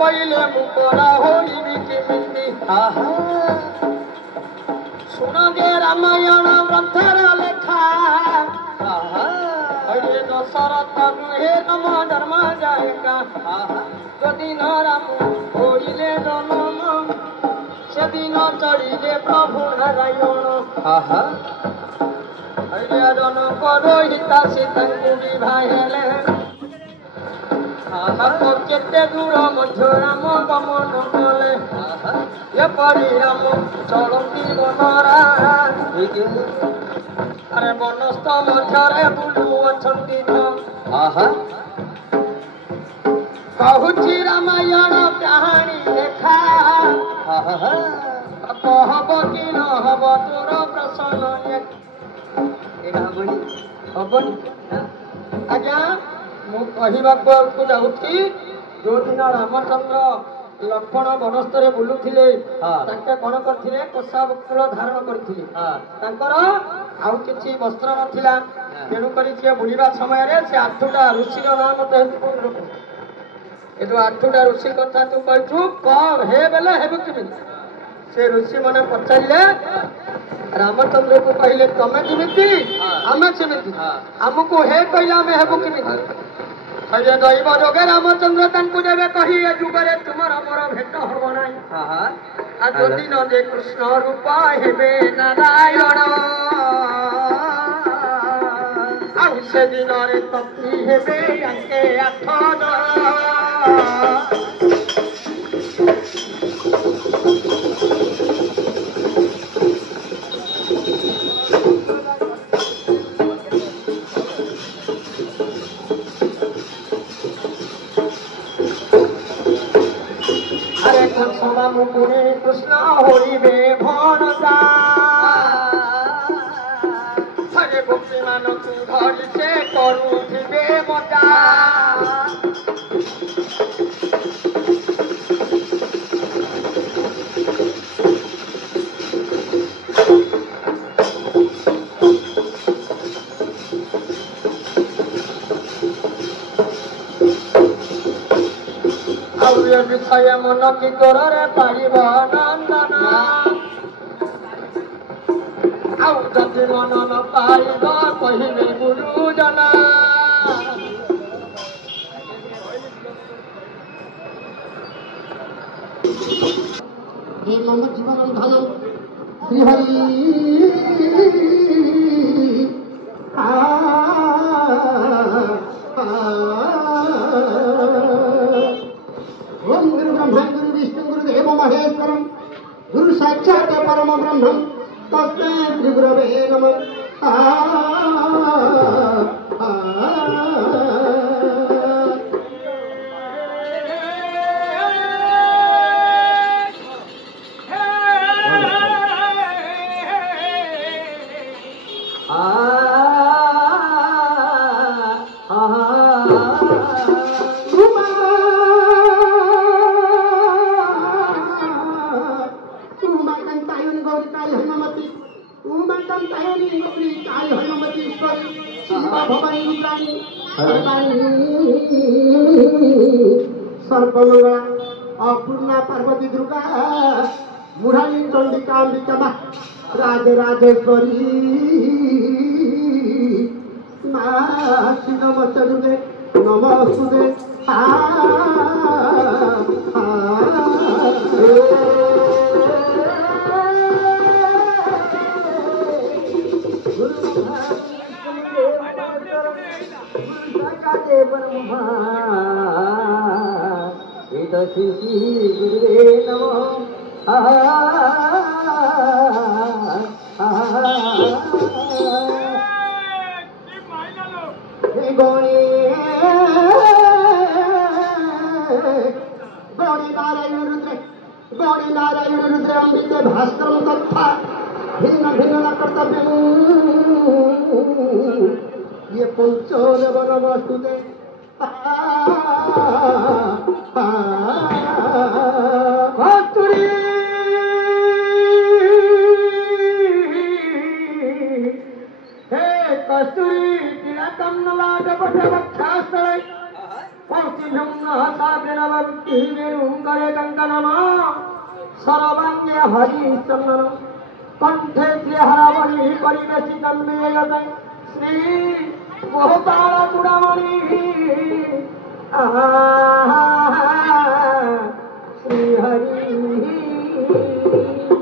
କହିଲେ ମୁଁ ପରା ହୋଇବି କେମିତି ଶୁଣ ଯେ ରାମାୟଣ ଗ୍ରନ୍ଥର ଲେଖା ଦଶରଥ ନୁହେଁ ତମ ଧର୍ମ ଜାୟକା ଯଦିନ ରାମ ହୋଇଲେ ଜନମ ସେଦିନ ଚଳିଲେ ପ୍ରଭୁ ନାରାୟଣ ଜନକ ରୋହିତା ସେ ତାଙ୍କୁ ବିଭା ହେଲେ କେତେ ଦୂର ମଧ୍ୟ ରାମ ଗମନ କଲେ ଏପରି ରାମ ଚଳନ୍ତି ବନରା ଆରେ ବନସ୍ଥ ମଧ୍ୟରେ ବୁଲୁ ଅଛନ୍ତି କହୁଛି ରାମାୟଣ କାହାଣୀ ଲେଖା ହବ କି ନ ହବ ତୋର ପ୍ରସନ୍ନ ହବନି ଆଜ୍ଞା ମୁଁ କହିବାକୁ ଯାଉଛି ଯୋଉଦିନ ରାମଚନ୍ଦ୍ର ଲକ୍ଷ୍ମଣ ବନସ୍ତରେ ବୁଲୁଥିଲେ ତାଙ୍କେ କଣ କରିଥିଲେ କୋଷା ବସ୍ତ୍ର ଧାରଣ କରିଥିଲେ ତାଙ୍କର ଆଉ କିଛି ବସ୍ତ୍ର ନଥିଲା ତେଣୁକରି ସିଏ ବୁଲିବା ସମୟରେ ସେ 8ଟା ଋଷିର ନାଁ ମତେ ଏ ଯୋଉ 8ଟା ଋଷି କଥା ତୁ କହିଛୁ କଣ ହେ ବେଲେ ହେବୁ କେମିତି ସେ ଋଷି ମାନେ ପଚାରିଲେ ରାମଚନ୍ଦ୍ରକୁ କହିଲେ ତମେ କେମିତି ଆମେ ସେମିତି ଆମକୁ ହେ କହିଲେ ଆମେ ହେବୁ କେମିତି କହିଲେ ଦୈବ ଯୋଗେ ରାମଚନ୍ଦ୍ର ତାଙ୍କୁ ଦେବେ କହି ଏ ଯୁଗରେ ତୁମର ମୋର ଭେଟ ହବ ନାହିଁ ଆଉ ଯଦି ନ ଯେ କୃଷ୍ଣ ରୂପ ହେବେ ନାରାୟଣ ଆଉ ସେଦିନରେ ତପି ହେବେ ଆଙ୍କେ 8 ମୁକୁଣି କୃଷ୍ଣ ହୋଇବେ ଭଣଜା ହରେ ଗୋପୀମାନଙ୍କୁ ଧରି ସେ କରୁଥିବେ ମଜା ବିଷୟ ମନ କି ତୋରରେ ପାଇବ ନନ୍ଦନ ଆଉ ଯଦି ମନ ନ ପାଇବ କହିବେ ଗୁରୁଜନ ମମ ଜୀବନ ଧନ ଶ୍ରୀହରି महेश्वरम गुरु साक्षात परम ब्रह्म तस्मै श्री गुरवे नमः सर्वमंगला अपूर्णा पार्वती दुर्गा मुरारी चंडिका अंबिका राजराजेश्वरी नमस्तुते नमस्तुते श्री गुरुवे नमः गौरी नारायण रुद्र अम्बिके भास्कर तथा भिन्न भिन्न कर्तव्य ये पंचदेव नमस्तुते कस्तूरी हे कस्तूरी तिलकम नलाट बक्षास्थले सर्वांगे हरिचंदन कंठे श्रीहरवणी परिवेशी जन्मे श्री गोपाल चूड़ामणि श्रीहरि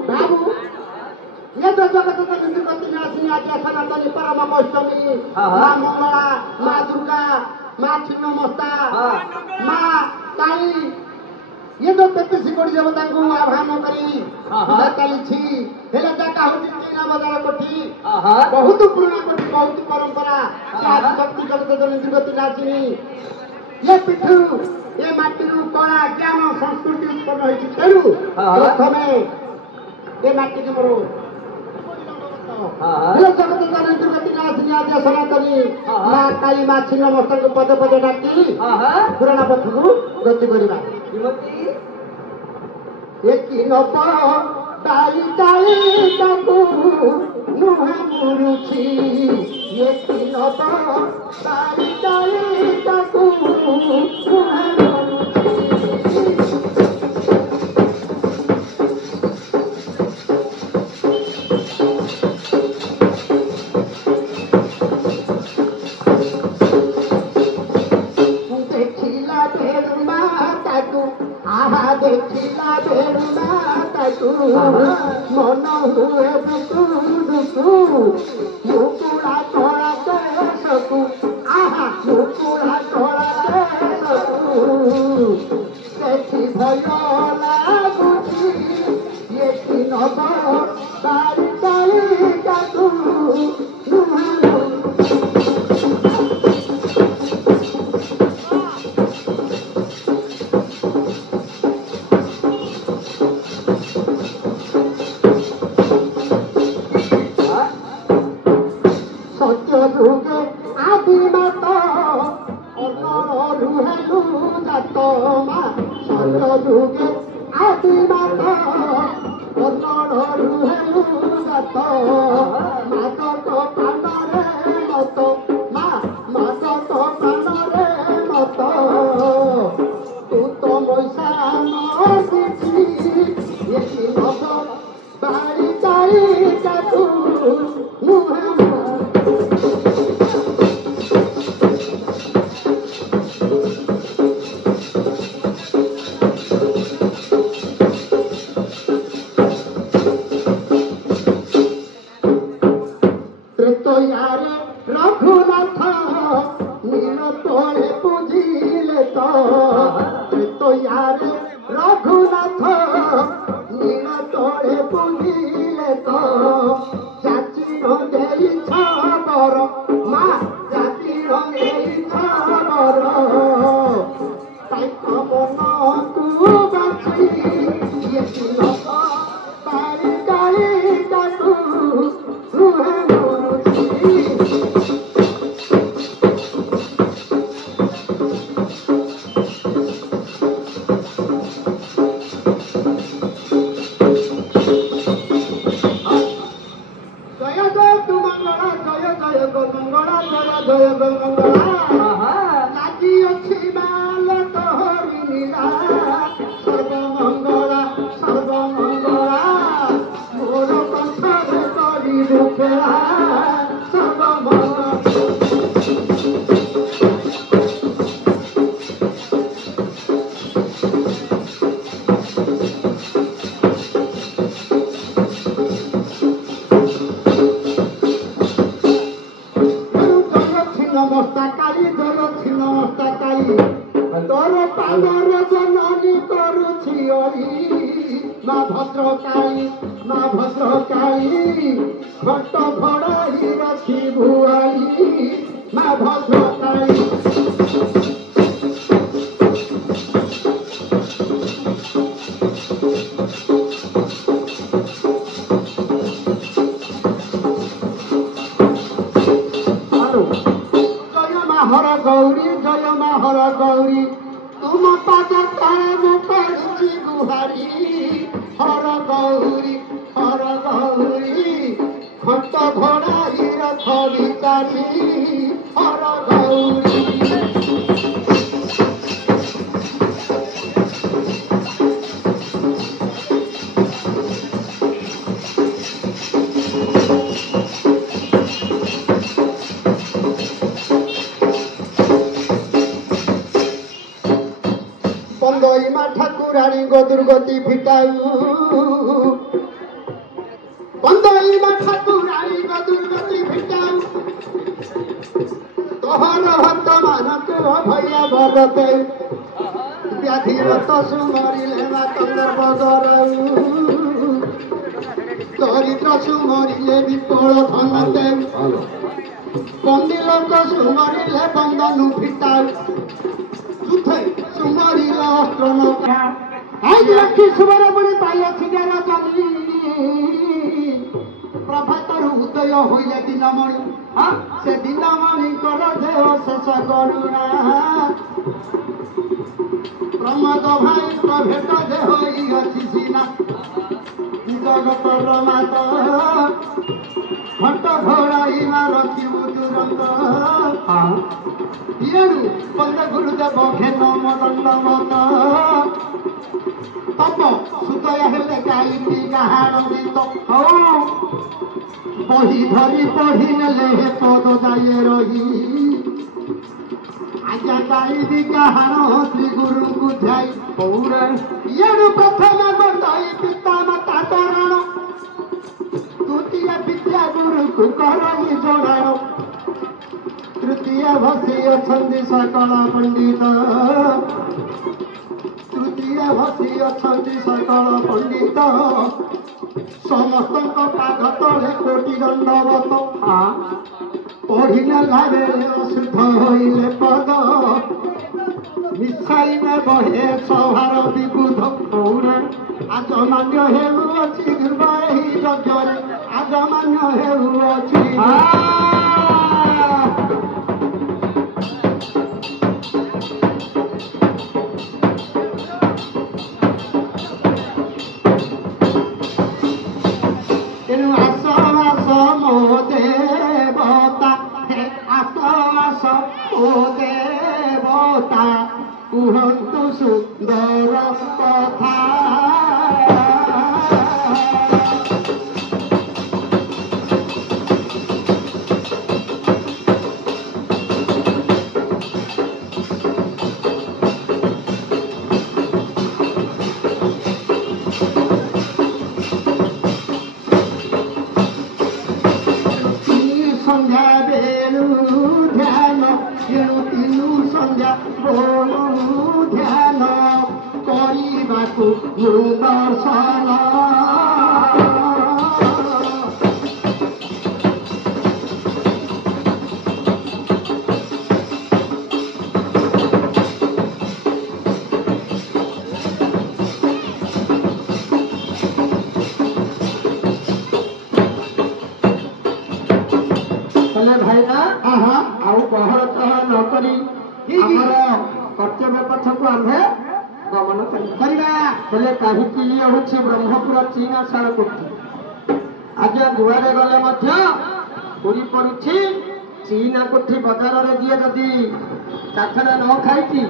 बाबू ये तो जगत नाशिनी आद्या सनातनी परम वैष्णवी माँ मंगला माँ दुर्गा माँ छिन्नमस्ता माँ काली ये तो 33 कोटी देवता को आह्वान करी चली हेले जाका होती नाम कोठी बहुत पुराना कोठी बहुत परंपरा भक्ति जगत दुर्गति नाशिनी ये पीठू ये माटीरू कला ज्ञान संस्कृति उत्पन्न होती तेरू प्रथमे ये माटी के मोर हेले जगत दुर्गति नाशिनी आद्या सनातनी माँ काली माँ छिन्नमस्ता को पद पद डाकी पुराना पथ को गति करवा एक नब ताई ताई ताकू नुहे मुरुची एक नब ताई ताई ताकू नुहे मुरुची देखिला बेरुमा ताकू आहा देखिला बेरुमा ताकू मन हुए दुकू दुकू मुकुड़ा तोड़ा देशकू आहा मुकुड़ा तोड़ा देशकू देखी भय लागुची ये कि नब ताई ताई ताकू ରାଣୀଙ୍କ ଦୁର୍ଗତି ଫିଟାଉ ବନ୍ଦାଇବା ଠାକୁରାଣୀଙ୍କ ଦୁର୍ଗତି ଫିଟାଉ ତୋହର ଭକ୍ତ ମାନଙ୍କୁ ଅଭୟ ଭଗତେ ବ୍ୟାଧିରତ ସୁମରିଲେ ମାତଙ୍ଗର୍ବ କରାଉ ଦରିଦ୍ର ସୁମରିଲେ ବିପଳ ଧନ ଦେଉ ବନ୍ଦିଲୋକ ସୁମରିଲେ ବନ୍ଧନୁ ଫିଟାଉ ଯୁଦ୍ଧେ ସୁମରିଲେ ଅସ୍ତ୍ର ନକା ଆଜି ରାକ୍ଷୀ ସୁବର ବୁଣି ପାଇଅଛି ଜ୍ଞାନ ଜମି ପ୍ରଭାତରୁ ଉଦୟ ହୋଇଲେ ଦିନମଣି ସେ ଦିନମଣିଙ୍କର ଦେହ ଶେଷ କରୁଣା ପ୍ରମୋଦ ଭାଇ ପ୍ରଭେଦ ଦେହ ହୋଇଅଛି ସିନା ଜଗତର ମାତ ଘଟ ଘୋଡ଼ାଇ ରଖିବୁ ତୁରନ୍ତ ଇଏଣୁ ବନ୍ଦ ଗୁରୁଦେବ ଘେନ ମଦଣ୍ଡ ମତ ତପ ସୁଦୟ ହେଲେ ଗାଇବି ଗାହାଣ ଗୀତ ବହି ଧରି ପଢି ନେଲେ ହେ ପଦ ଯାଏ ରହି ଆଜ୍ଞା ଗାଇବି ଗାହାଣ ଶ୍ରୀ ଗୁରୁଙ୍କୁ ଯାଇ ପୌରା ଇଏଣୁ ପ୍ରଥମେ ବନ୍ଦାଇ ପିତା ମାତା ତରଣ ଦ୍ୱିତୀୟ ବିଦ୍ୟା ଗୁରୁକୁ କରଇ ଜଣାଣ ତୃତୀୟ ଭସି ଅଛନ୍ତି ସକଳ ପଣ୍ଡିତ ତୃତୀୟ ଭସି ଅଛନ୍ତି ସକଳ ପଣ୍ଡିତ ସମସ୍ତଙ୍କ ପାଦ ତଳେ କୋଟି ଦଣ୍ଡବତ ପଢିନେଲା ବେଳେ ଅଶୁଦ୍ଧ ହୋଇଲେ ପଦ ମିଶାଇଲେ ବଢେ ସଭାର ବିବୁଧ ଆଜମାନ୍ୟ ହେଉଅଛି ଧ୍ରୁବ ଏହି ଯଜ୍ଞରେ ଆଜମାନ୍ୟ ହେଉଅଛି ତେଣୁ ଆସ ଆସ ମୋ ଦେବତା ଆସ ଆସ ମୋ ଦେବତା କୁହନ୍ତୁ ସୁନ୍ଦର କଥା ସନ୍ଧ୍ୟା ବେଳୁ ଧ୍ୟାନ ଏଣୁ ତିନୁ ସନ୍ଧ୍ୟା ବୋଳୁ ଧ୍ୟାନ କରିବାକୁ ଦର୍ଶନ ଭାଇନା ଆଉ ପହର ଚହ ନ କରି ଆମର କର୍ତ୍ତବ୍ୟ ପଥକୁ ଆମ୍ଭେ ଗମନ କରିବା ହେଲେ କାହିଁକି ଇଏ ହେଉଛି ବ୍ରହ୍ମପୁର ଚୀନା ଶାଳ କୋଠି ଆଜ୍ଞା ଦୁଆରେ ଗଲେ ମଧ୍ୟ ପୁରୀ ପଡୁଛି ଚୀନା କୋଠି ବଜାରରେ ଯିଏ ଯଦି କାଠରେ ନ ଖାଇଛି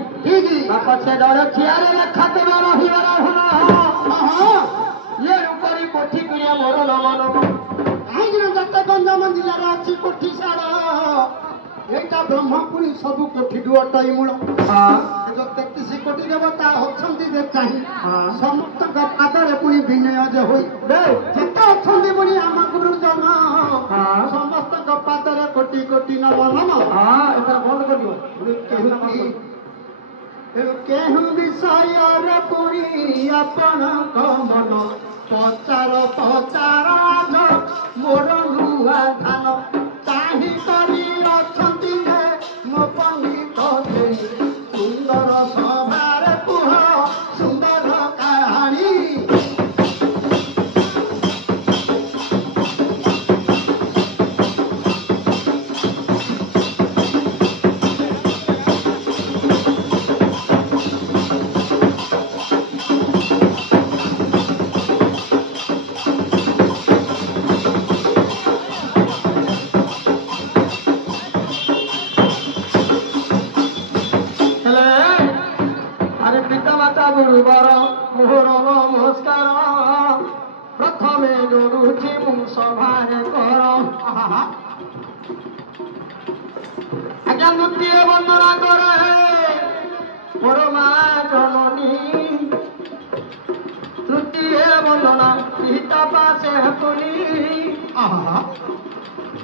ବା ପଛେ ଡର ଚିଆରେ ଲେଖା ତେବେ ରହିବାର ଇଏ କରି କୋଠି କିଣିଆ ମୋର ନମ ନମ ଯେତେ ଗଞ୍ଜାମ ଜିଲ୍ଲାରେ ଅଛି କୋଠି ଶାଳ ଏଇଟା ବ୍ରହ୍ମପୁରୀ ସବୁ କୋଠିଠୁ ଅଟଇ ମୂଳ 33 କୋଟି ଦେବତା ଅଛନ୍ତି ଯେ ଚାହିଁ ସମସ୍ତଙ୍କ ପାଦରେ ପୁଣି ବିନୟ ଯେ ହୋଇ ଯେତେ ଅଛନ୍ତି ପୁଣି ଆମ ଗୁରୁଜନ ସମସ୍ତଙ୍କ ପାଦରେ କୋଟି କୋଟି ନମ ନମ ଏଥର ବନ୍ଦ କରିବ କେଉଁ ବିଷୟରେ ପୁଣି ଆପଣଙ୍କ ମନ ପଚାର ପଚାର ମୋର ନୂଆ ଧାନ କାହିଁ କରି ଅଛନ୍ତି ମୋ ପଣ୍ଡିତ ସୁନ୍ଦର ସଭାରେ କୁହ ସୁନ୍ଦର କାହାଣୀ ଗୁରୁବାର ମୋହର ନମସ୍କାର ପ୍ରଥମେ ଯୋଡୁଛି ମୁଁ ସଭାରେ କର ଆଜ୍ଞା ଦ୍ୱିତୀୟ ବନ୍ଦନା କରେ ମୋର ମା ଜନନୀ ତୃତୀୟ ବନ୍ଦନା ପିତା ପାଶେ ପୁନି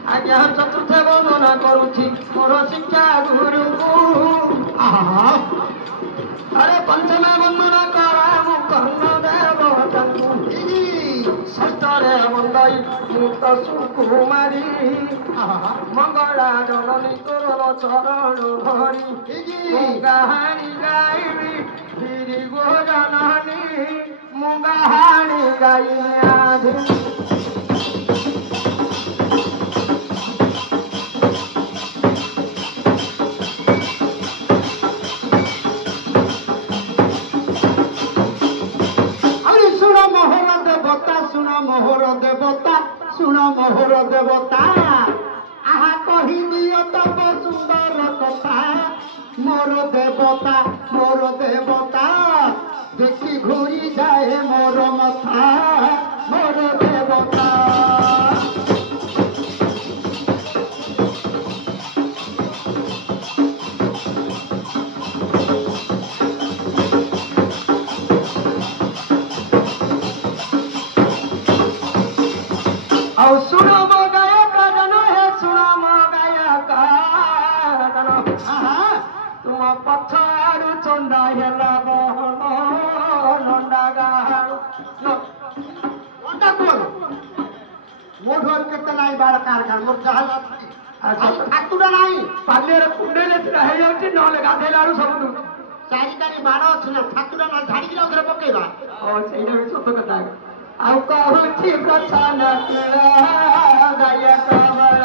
ଆଜ୍ଞା ଚତୁର୍ଥ ବନ୍ଦନା କରୁଛି ମୋର ଶିକ୍ଷା ଗୁରୁଙ୍କୁ अरे पंचमे वंदना करा मु कर्ण देवतांकु षष्ठरे वंदई मुक्त सुकुमारी मंगला जननी तोर चरण धरी मुगाहानी गाइबी गिरी गो जननी मुगाहानी गाई आधि सुन मोहर देवता आहा कही दियो तब सुंदर कथा मोर देवता देखी घूरी जाए मोर मथा मोर देवता और सुनो मो गायक जन हे सुनो मो गायक जन तुम पथारू चंदा हेला बहन लंडा गारू लंडा कोन मोढर केते नाही बार कारखान मोर जहाला अच्छा ठाकुरा नाही पालेर कुंडेले रहे जाउची नले गाधेलारू सब दु चारिकारी बाड़ अछि ना ठाकुरा ना झाड़ी गिरा उधर पकेबा ओ सेइना भी सत कथा आउ कहूची प्रसन्न गायक बल